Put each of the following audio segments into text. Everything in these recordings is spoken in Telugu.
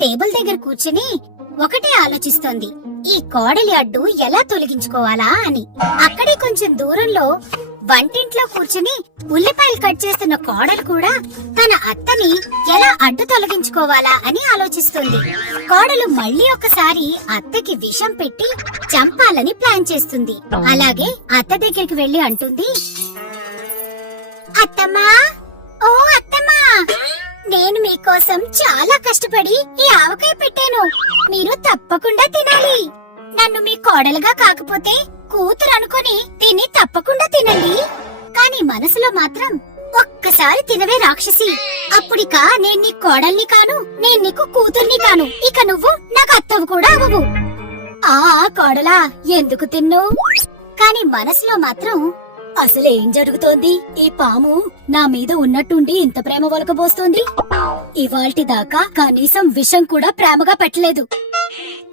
టేబుల్ దగ్గర కూర్చుని ఒకటే ఆలోచిస్తోంది ఈ కోడలి అడ్డు ఎలా తొలగించుకోవాలా అని. అక్కడే కొంచెం దూరంలో వంటింట్లో కూర్చుని ఉల్లిపాయలు కట్ చేస్తున్న కోడలు కూడా తన అత్తని ఎలా అడ్డు తొలగించుకోవాలా అని ఆలోచిస్తుంది. కోడలు మళ్ళీ ఒకసారి అత్తకి విషం పెట్టి చంపాలని ప్లాన్ చేస్తుంది. అలాగే అత్త దగ్గరికి వెళ్ళి అంటుంది అత్తమ్మా ఓ అత్తమ్మా నేను మీకోసం చాలా కష్టపడి ఈ ఆవకాయ పెట్టాను. మీరు తప్పకుండా తినాలి. నన్ను మీ కోడలుగా కాకపోతే కూతురు అనుకుని తిని తప్పకుండా తినండి. కానీ మనసులో మాత్రం ఒక్కసారి తినవే రాక్షసి. అప్పుడిక నేను నీ కోడల్ని కాను నేను నీకు కూతుర్ని కాను. ఇక నువ్వు నాకు అత్తవు కూడా అవ్వవు. ఆ కోడలా ఎందుకు తిన్ను? కానీ మనసులో మాత్రం అసలేం జరుగుతోంది? ఈ పాము నా మీద ఉన్నట్టుండి ఇంత ప్రేమ ఒలకబోస్తోంది ఇవాల్టి దాకా కనీసం విషం కూడా ప్రేమగా పెట్టలేదు.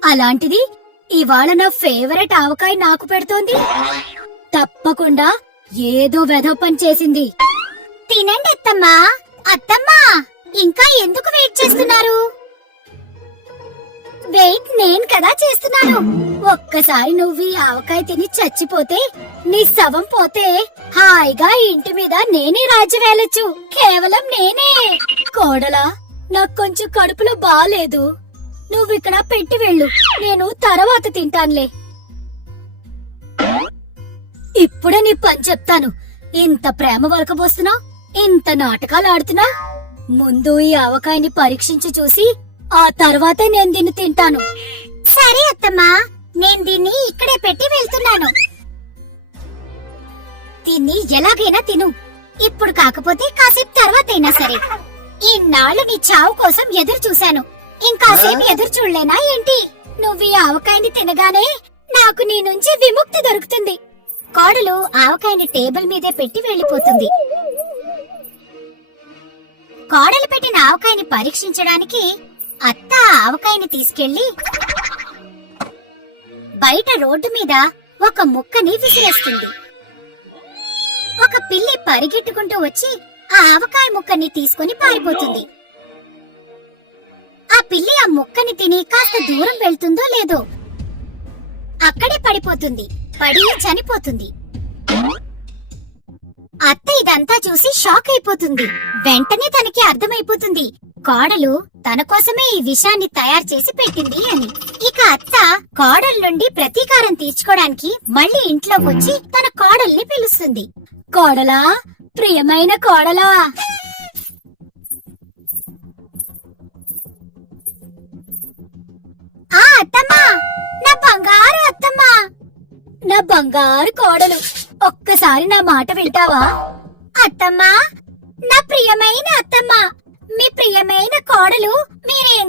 అలాంటిది ఇవాళ నా ఫేవరెట్ ఆవకాయ నాకు పెడుతోంది. తప్పకుండా ఏదో వెధో పని చేసింది. తినండి అత్తమ్మా. అత్తమ్మా ఇంకా ఎందుకు కదా చేస్తున్నాను. ఒక్కసారి నువ్వు ఈ ఆవకాయ తిని చచ్చిపోతే నీ శవం పోతే హాయిగా ఇంటి మీద నేనే రాజ్యం వేలొచ్చు కేవలం నేనే. కోడలా నాకు కొంచెం కడుపులో బాలేదు. నువ్వు ఇక్కడ పెట్టి వెళ్ళు. నేను తర్వాత తింటానులే. ఇప్పుడే నీ పని చెప్తాను. ఇంత ప్రేమ వలకబోస్తున్నావు ఇంత నాటకాలు ఆడుతున్నా? ముందు ఈ ఆవకాయని పరీక్షించి చూసి ఆ తర్వాతే నేను దీన్ని తింటాను. సరే అత్తమ్మా నేను దీన్ని ఇక్కడే పెట్టి వెళ్తున్నాను. దీన్ని ఎలాగైనా తిను. ఇప్పుడు కాకపోతే కాసేపు తర్వాతైనా సరే. ఇన్నాళ్ళు నీ చావు కోసం ఎదురు చూశాను. ఇంకాసేపు ఎదురు చూడలేనా ఏంటి? నువ్వు ఈ ఆవకాయని తినగానే నాకు నీ నుంచి విముక్తి దొరుకుతుంది. కోడలు ఆవకాయని టేబుల్ మీదే పెట్టి వెళ్ళిపోతుంది. కోడలు పెట్టిన ఆవకాయని పరీక్షించడానికి అత్త ఆవకాయని తీసుకెళ్ళి బయట రోడ్డు మీద ఒక ముక్కని విసిరేస్తుంది. ఒక పిల్లి పరిగెట్టుకుంటూ వచ్చి ఆ ఆవకాయ ముక్కని తీసుకుని పారిపోతుంది. ఆ పిల్లి ఆ ముక్కని తిని కాస్త దూరం వెళ్తుందో లేదో అక్కడే పడిపోతుంది. పడి చనిపోతుంది. అత్త ఇదంతా చూసి షాక్ అయిపోతుంది. వెంటనే తనకి అర్థమైపోతుంది. కోడలు తన కోసమే ఈ విషాన్ని తయారు చేసి పెట్టింది అని. ఇక అత్త కోడల నుండి ప్రతీకారం తీర్చుకోవడానికి మళ్ళీ ఇంట్లోకి వచ్చి తన కోడల్ని పిలుస్తుంది. కోడలా? ప్రియమైన కోడలా? ఆ అత్తమ్మా! నా బంగారు అత్తమ్మా! నా బంగారు కోడలు. ఒక్కసారి నా మాట వింటావా? అత్తమ్మా! నా ప్రియమైన అత్తమ్మా! మీ ప్రియమైన కోడలు మీరేం